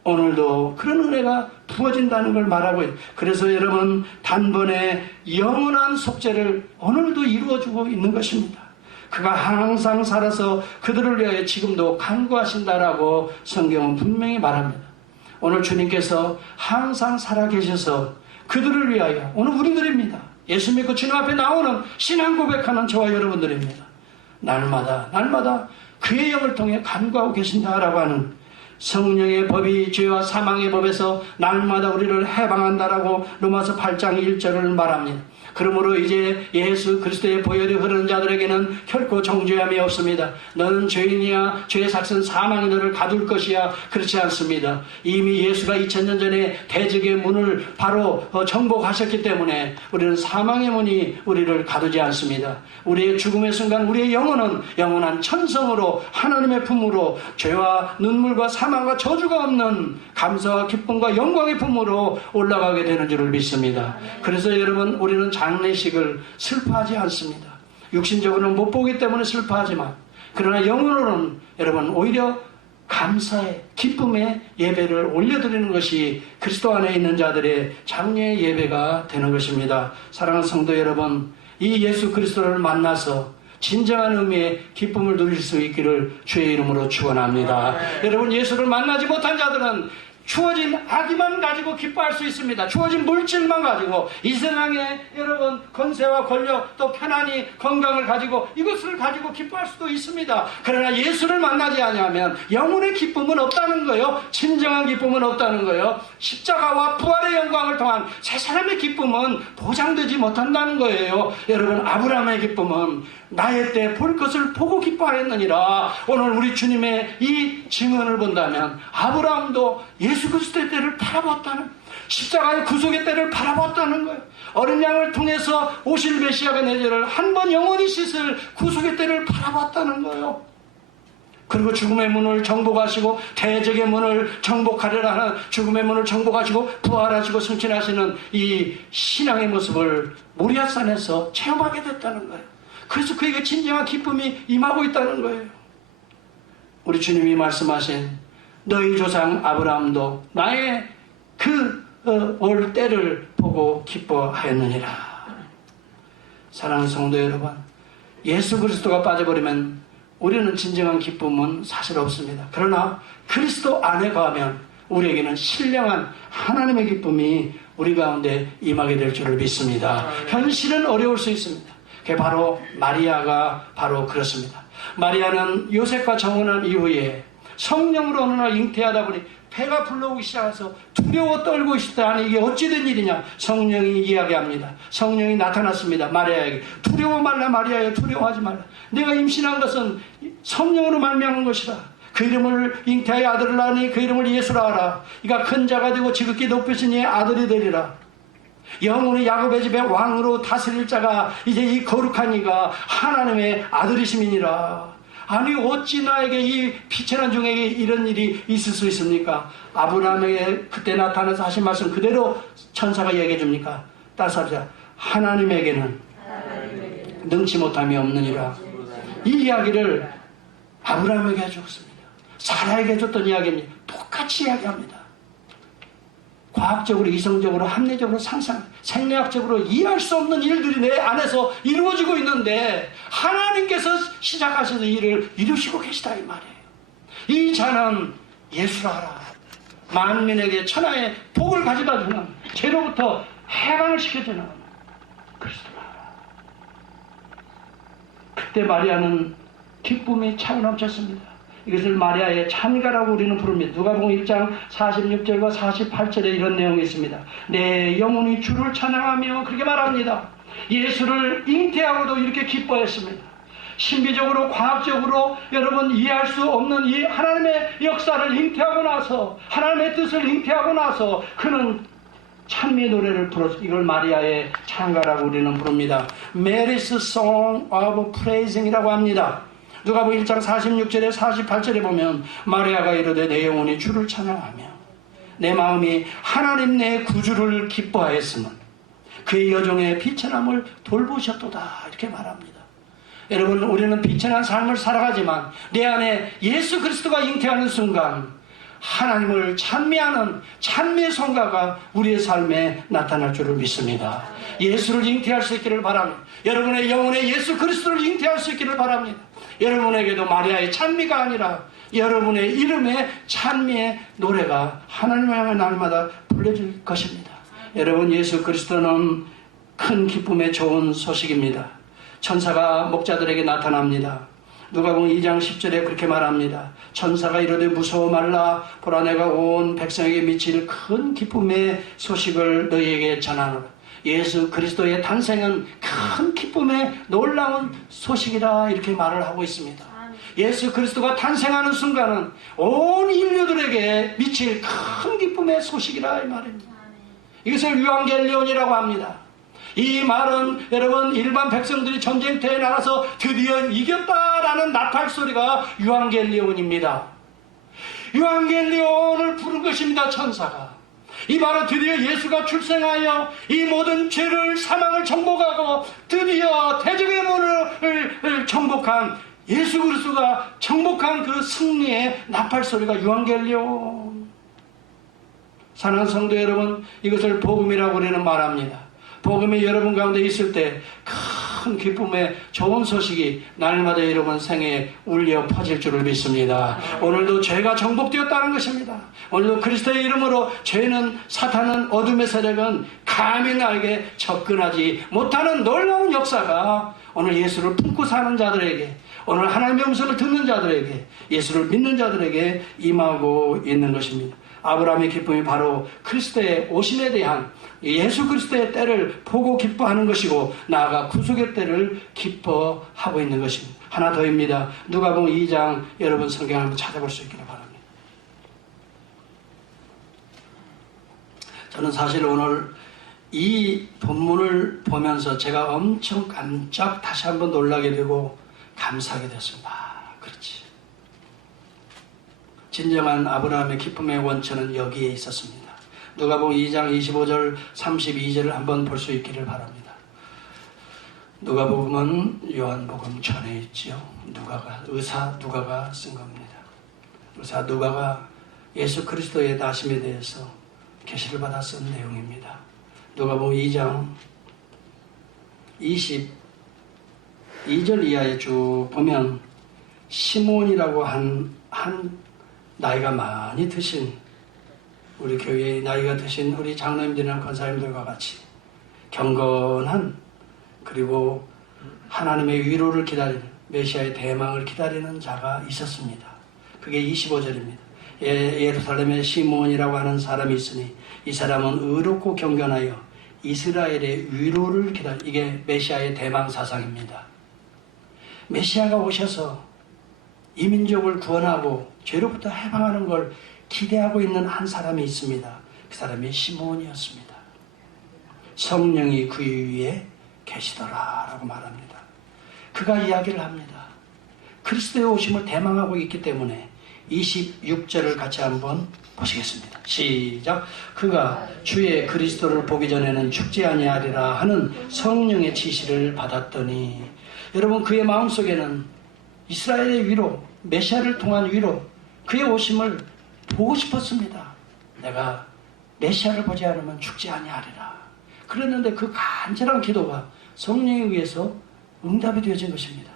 오늘도 그런 은혜가 부어진다는 걸 말하고 있어요. 그래서 여러분 단번에 영원한 속죄를 오늘도 이루어주고 있는 것입니다. 그가 항상 살아서 그들을 위하여 지금도 간구하신다라고 성경은 분명히 말합니다. 오늘 주님께서 항상 살아계셔서 그들을 위하여 오늘 우리들입니다. 예수 믿고 주님 앞에 나오는 신앙 고백하는 저와 여러분들입니다. 날마다 그의 영을 통해 간구하고 계신다라고 하는 성령의 법이 죄와 사망의 법에서 날마다 우리를 해방한다라고 로마서 8장 1절을 말합니다. 그러므로 이제 예수 그리스도의 보혈이 흐르는 자들에게는 결코 정죄함이 없습니다. 너는 죄인이야, 죄의 삭은 사망이 너를 가둘 것이야. 그렇지 않습니다. 이미 예수가 2000년 전에 대적의 문을 바로 정복하셨기 때문에 우리는 사망의 문이 우리를 가두지 않습니다. 우리의 죽음의 순간 우리의 영혼은 영원한 천성으로 하나님의 품으로 죄와 눈물과 사망과 저주가 없는 감사와 기쁨과 영광의 품으로 올라가게 되는 줄을 믿습니다. 그래서 여러분, 우리는 장례식을 슬퍼하지 않습니다. 육신적으로는 못 보기 때문에 슬퍼하지만, 그러나 영혼으로는 여러분 오히려 감사의 기쁨의 예배를 올려드리는 것이 그리스도 안에 있는 자들의 장례 예배가 되는 것입니다. 사랑하는 성도 여러분, 이 예수 그리스도를 만나서 진정한 의미의 기쁨을 누릴 수 있기를 주의 이름으로 축원합니다. 여러분, 예수를 만나지 못한 자들은 주어진 아기만 가지고 기뻐할 수 있습니다. 주어진 물질만 가지고, 이 세상에 여러분 권세와 권력 또 편안히 건강을 가지고 이것을 가지고 기뻐할 수도 있습니다. 그러나 예수를 만나지 않으면 영혼의 기쁨은 없다는 거예요. 진정한 기쁨은 없다는 거예요. 십자가와 부활의 영광을 통한 새 사람의 기쁨은 보장되지 못한다는 거예요. 여러분, 아브라함의 기쁨은 나의 때 볼 것을 보고 기뻐하였느니라. 오늘 우리 주님의 이 증언을 본다면 아브라함도 예수 그리스도의 때를 바라봤다는, 십자가의 구속의 때를 바라봤다는 거예요. 어린 양을 통해서 오실 메시아가 내죄를 한 번 영원히 씻을 구속의 때를 바라봤다는 거예요. 그리고 죽음의 문을 정복하시고 대적의 문을 정복하려라 하는 죽음의 문을 정복하시고 부활하시고 승천하시는 이 신앙의 모습을 모리아산에서 체험하게 됐다는 거예요. 그래서 그에게 진정한 기쁨이 임하고 있다는 거예요. 우리 주님이 말씀하신 너희 조상 아브라함도 나의 올 때를 보고 기뻐하였느니라. 사랑하는 성도 여러분, 예수 그리스도가 빠져버리면 우리는 진정한 기쁨은 사실 없습니다. 그러나 그리스도 안에 거하면 우리에게는 신령한 하나님의 기쁨이 우리 가운데 임하게 될 줄을 믿습니다. 현실은 어려울 수 있습니다. 그게 바로 마리아가 바로 그렇습니다. 마리아는 요셉과 정혼한 이후에 성령으로 어느 날 잉태하다 보니 배가 불러오기 시작해서 두려워 떨고 있었다. 아니, 이게 어찌된 일이냐? 성령이 이야기합니다. 성령이 나타났습니다. 마리아에게. 두려워 말라 마리아여, 두려워하지 말라. 내가 임신한 것은 성령으로 말미암은 것이라. 그 이름을 잉태하여 아들을 낳으니 그 이름을 예수라 하라. 이가 큰 자가 되고 지극히 높으신 이의 아들이 되리라. 영원히 야곱의 집에 왕으로 다스릴 자가 이제 이 거룩한 이가 하나님의 아들이심이니라. 아니, 어찌 나에게 이 비천한 중에 이런 일이 있을 수 있습니까? 아브라함에게 그때 나타나서 하신 말씀 그대로 천사가 얘기해 줍니까? 따라서 합시다. 하나님에게는 능치 못함이 없느니라. 이 이야기를 아브라함에게 해주었습니다. 사라에게 해줬던 이야기입니다. 똑같이 이야기합니다. 과학적으로, 이성적으로, 합리적으로 상상, 생리학적으로 이해할 수 없는 일들이 내 안에서 이루어지고 있는데 하나님께서 시작하셔서 일을 이루시고 계시다 이 말이에요. 이 자는 예수라 하라. 만민에게 천하의 복을 가져다 주는, 죄로부터 해방을 시켜주는 그리스도라 하라. 그때 마리아는 기쁨이 차고 넘쳤습니다. 이것을 마리아의 찬가라고 우리는 부릅니다. 누가복음 1장 46절과 48절에 이런 내용이 있습니다. 내 영혼이 주를 찬양하며 그렇게 말합니다. 예수를 잉태하고도 이렇게 기뻐했습니다. 신비적으로 과학적으로 여러분 이해할 수 없는 이 하나님의 역사를 잉태하고 나서, 하나님의 뜻을 잉태하고 나서 그는 찬미의 노래를 불렀습니다. 이걸 마리아의 찬가라고 우리는 부릅니다. Mary's Song of Praising이라고 합니다. 누가복음 1장 46절에 48절에 보면 마리아가 이르되 내 영혼이 주를 찬양하며 내 마음이 하나님 내 구주를 기뻐하였으면 그의 여종의 비천함을 돌보셨도다 이렇게 말합니다. 여러분, 우리는 비천한 삶을 살아가지만 내 안에 예수 그리스도가 잉태하는 순간 하나님을 찬미하는 찬미의 성가가 우리의 삶에 나타날 줄을 믿습니다. 예수를 잉태할 수 있기를 바랍니다. 여러분의 영혼에 예수 그리스도를 잉태할 수 있기를 바랍니다. 여러분에게도 마리아의 찬미가 아니라 여러분의 이름에 찬미의 노래가 하나님을 향해 날마다 불려질 것입니다. 여러분, 예수 그리스도는 큰 기쁨의 좋은 소식입니다. 천사가 목자들에게 나타납니다. 누가복음 2장 10절에 그렇게 말합니다. 천사가 이르되 무서워 말라. 보라, 내가 온 백성에게 미칠 큰 기쁨의 소식을 너희에게 전하노라. 예수 그리스도의 탄생은 큰 기쁨의 놀라운 소식이라 이렇게 말을 하고 있습니다. 예수 그리스도가 탄생하는 순간은 온 인류들에게 미칠 큰 기쁨의 소식이라 이 말입니다. 이것을 유앙겔리온이라고 합니다. 이 말은 여러분, 일반 백성들이 전쟁터에 나가서 드디어 이겼다라는 나팔 소리가 유앙겔리온입니다. 유앙겔리온을 부른 것입니다. 천사가. 이 말은 드디어 예수가 출생하여 이 모든 죄를, 사망을 정복하고 드디어 대적의 문을 정복한 예수 그리스도가 정복한 그 승리의 나팔 소리가 유앙겔리온. 사랑하는 성도 여러분, 이것을 복음이라고 우리는 말합니다. 복음이 여러분 가운데 있을 때 큰 기쁨의 좋은 소식이 날마다 여러분 생애에 울려 퍼질 줄을 믿습니다. 오늘도 죄가 정복되었다는 것입니다. 오늘도 그리스도의 이름으로 죄는, 사탄은, 어둠의 세력은 감히 나에게 접근하지 못하는 놀라운 역사가 오늘 예수를 품고 사는 자들에게, 오늘 하나님의 음성을 듣는 자들에게, 예수를 믿는 자들에게 임하고 있는 것입니다. 아브라함의 기쁨이 바로 그리스도의 오심에 대한 예수 그리스도의 때를 보고 기뻐하는 것이고, 나아가 구속의 때를 기뻐하고 있는 것입니다. 하나 더입니다. 누가복음 2장 여러분 성경을 한번 찾아볼 수 있기를 바랍니다. 저는 사실 오늘 이 본문을 보면서 제가 엄청 깜짝 다시 한번 놀라게 되고 감사하게 됐습니다. 그렇지. 진정한 아브라함의 기쁨의 원천은 여기에 있었습니다. 누가복음 2장 25절 32절을 한번 볼 수 있기를 바랍니다. 누가복음은 요한복음 전에 있지요. 의사 누가가 쓴 겁니다. 의사 누가가 예수 그리스도의 나심에 대해서 계시를 받아 쓴 내용입니다. 누가복음 2장 22절 이하에 쭉 보면 시몬이라고 한 나이가 많이 드신, 우리 교회의 나이가 드신 우리 장로님들이나 권사님들과 같이 경건한, 그리고 하나님의 위로를 기다리는, 메시아의 대망을 기다리는 자가 있었습니다. 그게 25절입니다. 예루살렘에 시몬이라고 하는 사람이 있으니 이 사람은 의롭고 경건하여 이스라엘의 위로를 이게 메시아의 대망 사상입니다. 메시아가 오셔서 이 민족을 구원하고 죄로부터 해방하는 걸 기대하고 있는 한 사람이 있습니다. 그 사람이 시몬이었습니다. 성령이 그 위에 계시더라 라고 말합니다. 그가 이야기를 합니다. 그리스도의 오심을 대망하고 있기 때문에 26절을 같이 한번 보시겠습니다. 시작. 그가 주의 그리스도를 보기 전에는 죽지 아니하리라 하는 성령의 지시를 받았더니, 여러분, 그의 마음속에는 이스라엘의 위로, 메시아를 통한 위로, 그의 오심을 보고 싶었습니다. 내가 메시아를 보지 않으면 죽지 아니하리라. 그랬는데 그 간절한 기도가 성령에 의해서 응답이 되어진 것입니다.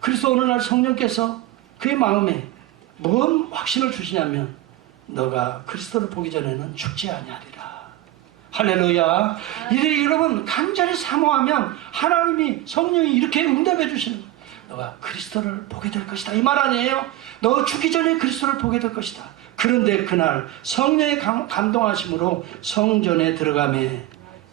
그래서 어느 날 성령께서 그의 마음에 뭔 확신을 주시냐면, 너가 그리스도를 보기 전에는 죽지 아니하리라. 할렐루야. 이래 여러분 간절히 사모하면 하나님이, 성령이 이렇게 응답해 주시는 거예요. 너가 그리스도를 보게 될 것이다. 이 말 아니에요? 너 죽기 전에 그리스도를 보게 될 것이다. 그런데 그날 성령의 감동하심으로 성전에 들어가매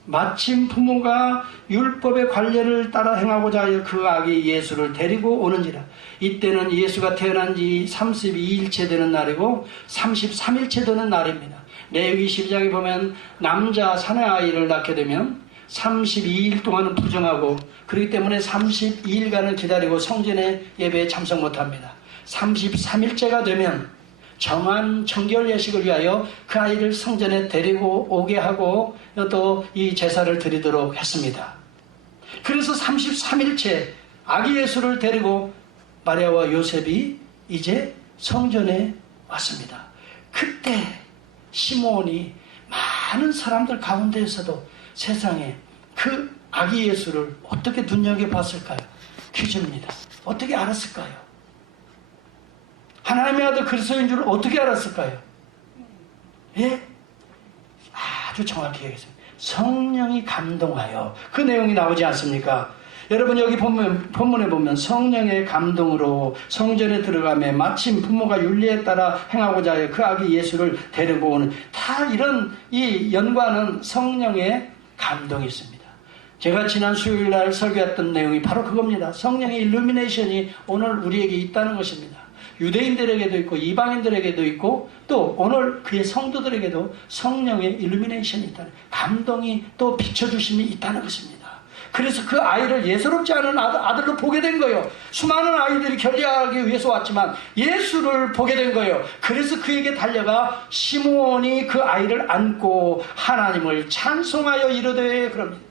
마침 부모가 율법의 관례를 따라 행하고자 하여 그 아기 예수를 데리고 오는지라. 이때는 예수가 태어난 지 32일째 되는 날이고 33일째 되는 날입니다. 레위기 12장에 보면 남자 사내아이를 낳게 되면 32일 동안은 부정하고, 그렇기 때문에 32일간을 기다리고 성전의 예배에 참석 못합니다. 33일째가 되면 정한 정결 예식을 위하여 그 아이를 성전에 데리고 오게 하고 또 이 제사를 드리도록 했습니다. 그래서 33일째 아기 예수를 데리고 마리아와 요셉이 이제 성전에 왔습니다. 그때 시몬이 많은 사람들 가운데에서도 세상에 그 아기 예수를 어떻게 눈여겨봤을까요? 퀴즈입니다. 어떻게 알았을까요? 하나님의 아들 그리스도인 줄 어떻게 알았을까요? 예? 아주 정확히 얘기했습니다. 성령이 감동하여. 그 내용이 나오지 않습니까? 여러분 여기 본문에 보면 성령의 감동으로 성전에 들어가며 마침 부모가 윤리에 따라 행하고자 하여 그 아기 예수를 데리고 오는, 다 이런 이 연관은 성령의 감동이 있습니다. 제가 지난 수요일날 설교했던 내용이 바로 그겁니다. 성령의 일루미네이션이 오늘 우리에게 있다는 것입니다. 유대인들에게도 있고 이방인들에게도 있고 또 오늘 그의 성도들에게도 성령의 일루미네이션이 있다는, 감동이 또 비춰주심이 있다는 것입니다. 그래서 그 아이를 예사롭지 않은 아들로 보게 된 거예요. 수많은 아이들이 결례하기 위해서 왔지만 예수를 보게 된 거예요. 그래서 그에게 달려가 시므온이 그 아이를 안고 하나님을 찬송하여 이르되, 그럽니다.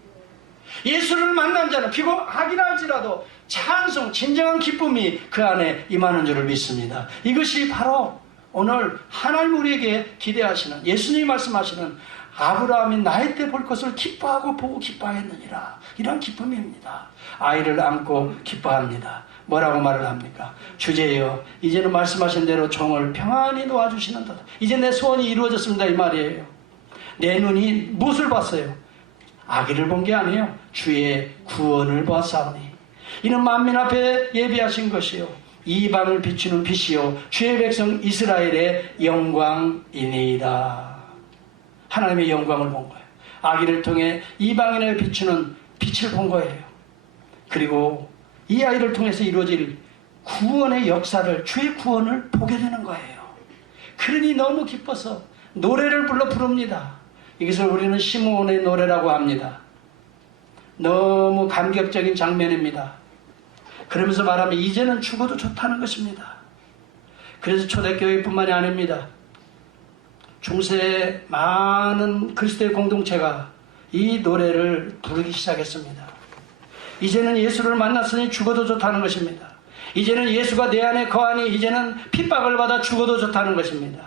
예수를 만난 자는 비록 악이라 할지라도 찬송, 진정한 기쁨이 그 안에 임하는 줄을 믿습니다. 이것이 바로 오늘 하나님 우리에게 기대하시는, 예수님이 말씀하시는 아브라함이 나이 때 볼 것을 기뻐하고 보고 기뻐했느니라, 이런 기쁨입니다. 아이를 안고 기뻐합니다. 뭐라고 말을 합니까? 주제여, 이제는 말씀하신 대로 종을 평안히 놓아주시는도다. 이제 내 소원이 이루어졌습니다, 이 말이에요. 내 눈이 무엇을 봤어요? 아기를 본 게 아니에요. 주의 구원을 보았사오니 이는 만민 앞에 예비하신 것이요 이방을 비추는 빛이요 주의 백성 이스라엘의 영광이니이다. 하나님의 영광을 본 거예요. 아기를 통해 이방인을 비추는 빛을 본 거예요. 그리고 이 아이를 통해서 이루어질 구원의 역사를, 주의 구원을 보게 되는 거예요. 그러니 너무 기뻐서 노래를 불러 부릅니다. 이것을 우리는 시므온의 노래라고 합니다. 너무 감격적인 장면입니다. 그러면서 말하면 이제는 죽어도 좋다는 것입니다. 그래서 초대교회뿐만이 아닙니다. 중세의 많은 그리스도의 공동체가 이 노래를 부르기 시작했습니다. 이제는 예수를 만났으니 죽어도 좋다는 것입니다. 이제는 예수가 내 안에 거하니 이제는 핍박을 받아 죽어도 좋다는 것입니다.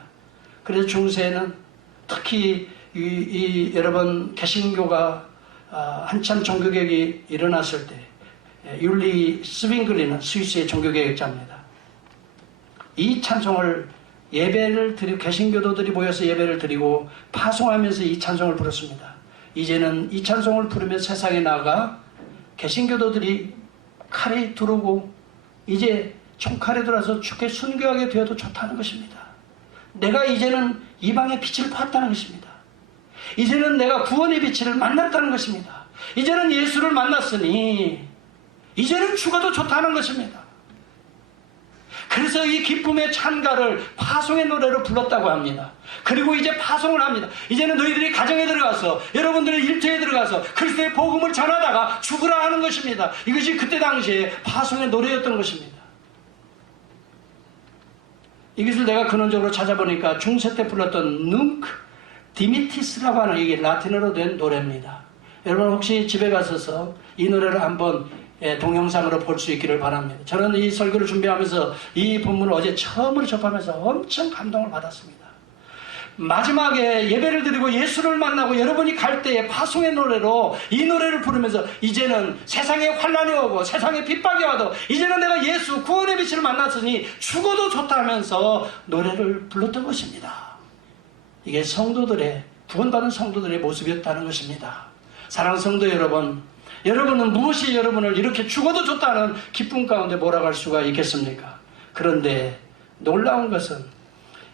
그래서 중세에는 특히 여러분 개신교가 한참 종교개혁이 일어났을 때 율리 스윙글리는 스위스의 종교개혁자입니다. 이 찬송을 예배를 드리고 개신교도들이 모여서 예배를 드리고 파송하면서 이 찬송을 부르습니다. 이제는 이 찬송을 부르며 세상에 나가 개신교도들이 칼이 들어오고 이제 총칼에 들어서 죽게 순교하게 되어도 좋다는 것입니다. 내가 이제는 이방의 빛을 봤다는 것입니다. 이제는 내가 구원의 빛을 만났다는 것입니다. 이제는 예수를 만났으니 이제는 죽어도 좋다는 것입니다. 그래서 이 기쁨의 찬가를 파송의 노래로 불렀다고 합니다. 그리고 이제 파송을 합니다. 이제는 너희들이 가정에 들어가서, 여러분들의 일터에 들어가서 그리스도의 복음을 전하다가 죽으라 하는 것입니다. 이것이 그때 당시에 파송의 노래였던 것입니다. 이것을 내가 근원적으로 찾아보니까 중세 때 불렀던 눅 디미티스라고 하는, 이게 라틴어로 된 노래입니다. 여러분 혹시 집에 가셔서 이 노래를 한번 동영상으로 볼 수 있기를 바랍니다. 저는 이 설교를 준비하면서 이 본문을 어제 처음으로 접하면서 엄청 감동을 받았습니다. 마지막에 예배를 드리고 예수를 만나고 여러분이 갈 때에 파송의 노래로 이 노래를 부르면서 이제는 세상에 환난이 오고 세상에 핍박이 와도 이제는 내가 예수 구원의 빛을 만났으니 죽어도 좋다면서 노래를 불렀던 것입니다. 이게 성도들의, 구원받은 성도들의 모습이었다는 것입니다. 사랑하는 성도 여러분, 여러분은 무엇이 여러분을 이렇게 죽어도 좋다는 기쁨 가운데 몰아갈 수가 있겠습니까? 그런데 놀라운 것은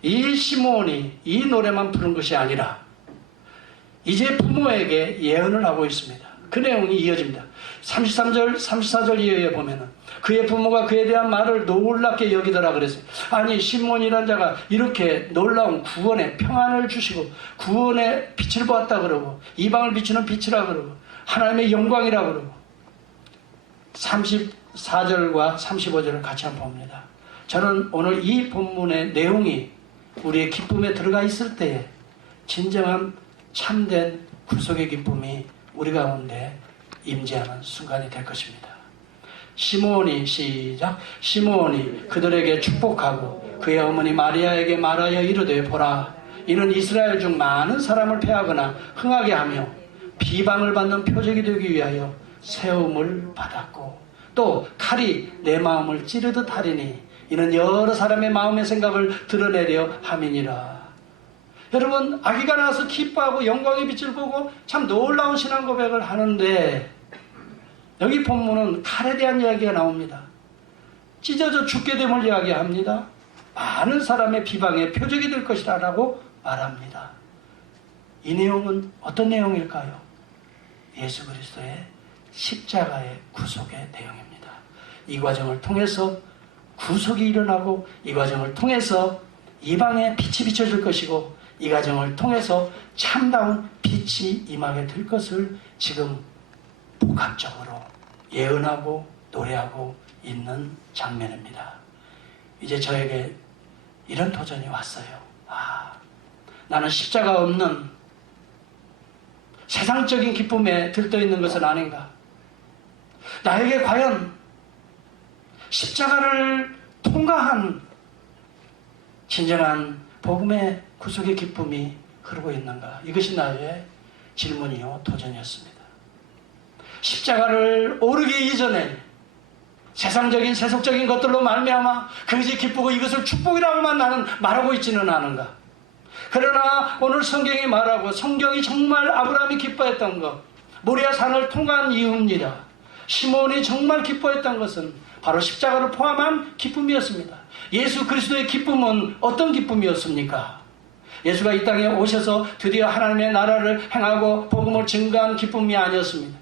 이 시므온이 이 노래만 부른 것이 아니라 이제 부모에게 예언을 하고 있습니다. 그 내용이 이어집니다. 33절, 34절 이하에 보면은 그의 부모가 그에 대한 말을 놀랍게 여기더라 그랬어요. 아니 시므온이라는 자가 이렇게 놀라운 구원의 평안을 주시고 구원의 빛을 보았다 그러고 이방을 비추는 빛이라 그러고 하나님의 영광이라 그러고 34절과 35절을 같이 한번 봅니다. 저는 오늘 이 본문의 내용이 우리의 기쁨에 들어가 있을 때에 진정한 참된 구속의 기쁨이 우리 가운데 임재하는 순간이 될 것입니다. 시므온이, 시작, 시므온이 그들에게 축복하고 그의 어머니 마리아에게 말하여 이르되 보라, 이는 이스라엘 중 많은 사람을 패하거나 흥하게 하며 비방을 받는 표적이 되기 위하여 세움을 받았고 또 칼이 내 마음을 찌르듯 하리니 이는 여러 사람의 마음의 생각을 드러내려 함이니라. 여러분, 아기가 나와서 기뻐하고 영광의 빛을 보고 참 놀라운 신앙 고백을 하는데 여기 본문은 칼에 대한 이야기가 나옵니다. 찢어져 죽게 됨을 이야기합니다. 많은 사람의 비방의 표적이 될 것이다 라고 말합니다. 이 내용은 어떤 내용일까요? 예수 그리스도의 십자가의 구속의 내용입니다. 이 과정을 통해서 구속이 일어나고 이 과정을 통해서 이방에 빛이 비춰질 것이고 이 과정을 통해서 참다운 빛이 임하게 될 것을 지금 복합적으로 예언하고 노래하고 있는 장면입니다. 이제 저에게 이런 도전이 왔어요. 나는 십자가 없는 세상적인 기쁨에 들떠있는 것은 아닌가? 나에게 과연 십자가를 통과한 진정한 복음의 구속의 기쁨이 흐르고 있는가? 이것이 나의 질문이요 도전이었습니다. 십자가를 오르기 이전에 세상적인 세속적인 것들로 말미암아 그것이 기쁘고 이것을 축복이라고만 나는 말하고 있지는 않은가? 그러나 오늘 성경이 말하고 성경이 정말 아브라함이 기뻐했던 것, 모리아 산을 통과한 이유입니다. 시몬이 정말 기뻐했던 것은 바로 십자가를 포함한 기쁨이었습니다. 예수 그리스도의 기쁨은 어떤 기쁨이었습니까? 예수가 이 땅에 오셔서 드디어 하나님의 나라를 행하고 복음을 증거한 기쁨이 아니었습니다.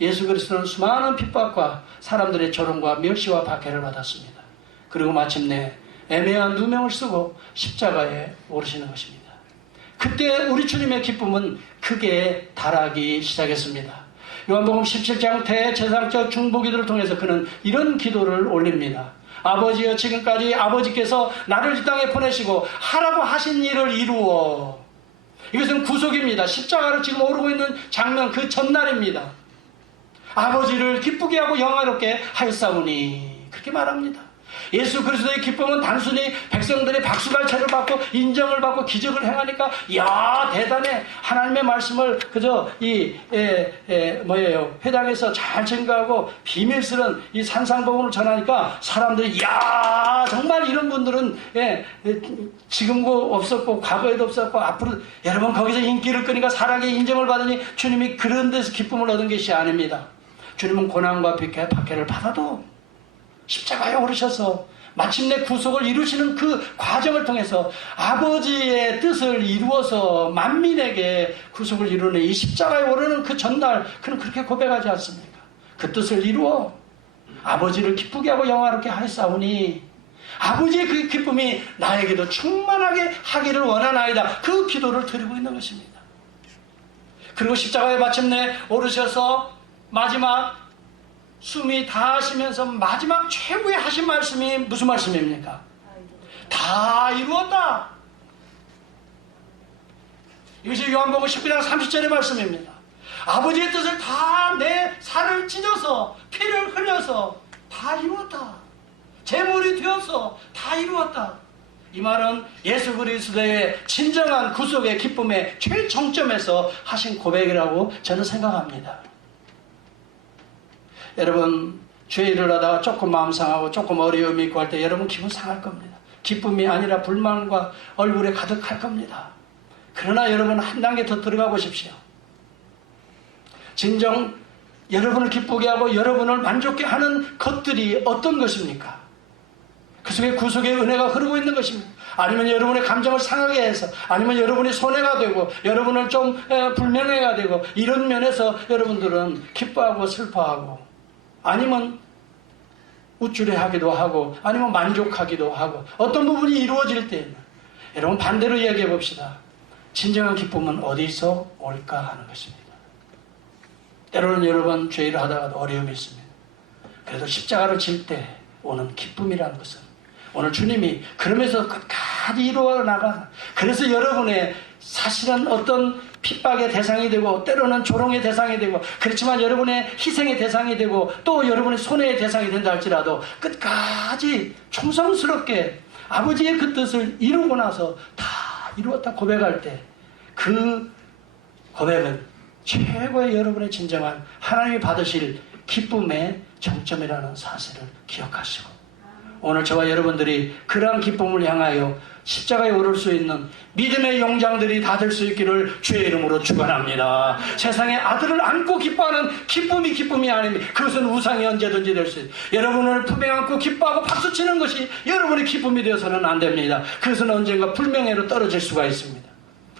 예수 그리스도는 수많은 핍박과 사람들의 조롱과 멸시와 박해를 받았습니다. 그리고 마침내 애매한 누명을 쓰고 십자가에 오르시는 것입니다. 그때 우리 주님의 기쁨은 크게 달하기 시작했습니다. 요한복음 17장 대제사장 중보기도를 통해서 그는 이런 기도를 올립니다. 아버지여, 지금까지 아버지께서 나를 이 땅에 보내시고 하라고 하신 일을 이루어. 이것은 구속입니다. 십자가를 지금 오르고 있는 장면 그 전날입니다. 아버지를 기쁘게 하고 영화롭게 하였사오니, 그렇게 말합니다. 예수 그리스도의 기쁨은 단순히 백성들의 박수갈채를 받고 인정을 받고 기적을 행하니까 야 대단해, 하나님의 말씀을 그저 회당에서 잘 증거하고 비밀스런 이 산상복음을 전하니까 사람들이 야 정말 이런 분들은 지금도 없었고 과거에도 없었고 앞으로, 여러분 거기서 인기를 끄니까 사랑의 인정을 받으니 주님이 그런 데서 기쁨을 얻은 것이 아닙니다. 주님은 고난과 박해를 받아도 십자가에 오르셔서 마침내 구속을 이루시는 그 과정을 통해서 아버지의 뜻을 이루어서 만민에게 구속을 이루는 이 십자가에 오르는 그 전날 그는 그렇게 고백하지 않습니까? 그 뜻을 이루어 아버지를 기쁘게 하고 영화롭게 하였사오니 아버지의 그 기쁨이 나에게도 충만하게 하기를 원하나이다. 그 기도를 드리고 있는 것입니다. 그리고 십자가에 마침내 오르셔서 마지막 숨이 닿으시면서 마지막 최후의 하신 말씀이 무슨 말씀입니까? 다 이루었다. 이것이 요한복음 19장 30절의 말씀입니다. 아버지의 뜻을 다 내 살을 찢어서 피를 흘려서 다 이루었다. 제물이 되어서 다 이루었다. 이 말은 예수 그리스도의 진정한 구속의 기쁨의 최정점에서 하신 고백이라고 저는 생각합니다. 여러분, 죄를 하다가 조금 마음 상하고 조금 어려움이 있고 할 때 여러분 기분 상할 겁니다. 기쁨이 아니라 불만과 얼굴에 가득할 겁니다. 그러나 여러분 한 단계 더 들어가 보십시오. 진정 여러분을 기쁘게 하고 여러분을 만족해 하는 것들이 어떤 것입니까? 그 속에 구속의 은혜가 흐르고 있는 것입니다. 아니면 여러분의 감정을 상하게 해서, 아니면 여러분이 손해가 되고 여러분을 좀 불명예가 되고, 이런 면에서 여러분들은 기뻐하고 슬퍼하고, 아니면 우쭐해하기도 하고, 아니면 만족하기도 하고, 어떤 부분이 이루어질 때는 여러분 반대로 이야기해 봅시다. 진정한 기쁨은 어디서 올까 하는 것입니다. 때로는 여러분 죄를 하다가도 어려움이 있습니다. 그래도 십자가를 질 때 오는 기쁨이라는 것은 오늘 주님이 그러면서 끝까지 이루어 나가, 그래서 여러분의 사실은 어떤 핍박의 대상이 되고 때로는 조롱의 대상이 되고, 그렇지만 여러분의 희생의 대상이 되고 또 여러분의 손해의 대상이 된다 할지라도 끝까지 충성스럽게 아버지의 그 뜻을 이루고 나서 다 이루었다 고백할 때 그 고백은 최고의 여러분의 진정한 하나님이 받으실 기쁨의 정점이라는 사실을 기억하시고, 오늘 저와 여러분들이 그러한 기쁨을 향하여 십자가에 오를 수 있는 믿음의 용장들이 다 될 수 있기를 주의 이름으로 축원합니다. 세상에 아들을 안고 기뻐하는 기쁨이 아닙니다. 그것은 우상이 언제든지 될 수 있어요. 여러분을 품에 안고 기뻐하고 박수치는 것이 여러분의 기쁨이 되어서는 안 됩니다. 그것은 언젠가 불명예로 떨어질 수가 있습니다.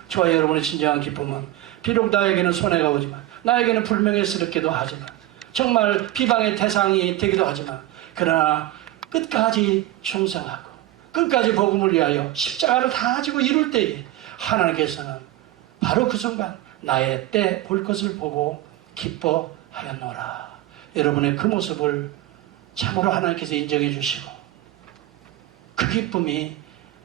저와 여러분의 진정한 기쁨은 비록 나에게는 손해가 오지만, 나에게는 불명예스럽기도 하지만, 정말 비방의 대상이 되기도 하지만, 그러나 끝까지 충성하고 끝까지 복음을 위하여 십자가를 다 지고 이룰 때에 하나님께서는 바로 그 순간 나의 때 볼 것을 보고 기뻐하였노라. 여러분의 그 모습을 참으로 하나님께서 인정해 주시고, 그 기쁨이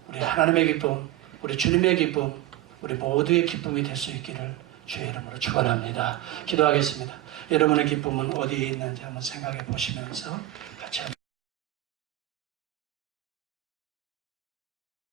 우리 하나님의 기쁨, 우리 주님의 기쁨, 우리 모두의 기쁨이 될 수 있기를 주의 이름으로 축원합니다. 기도하겠습니다. 여러분의 기쁨은 어디에 있는지 한번 생각해 보시면서 같이 한번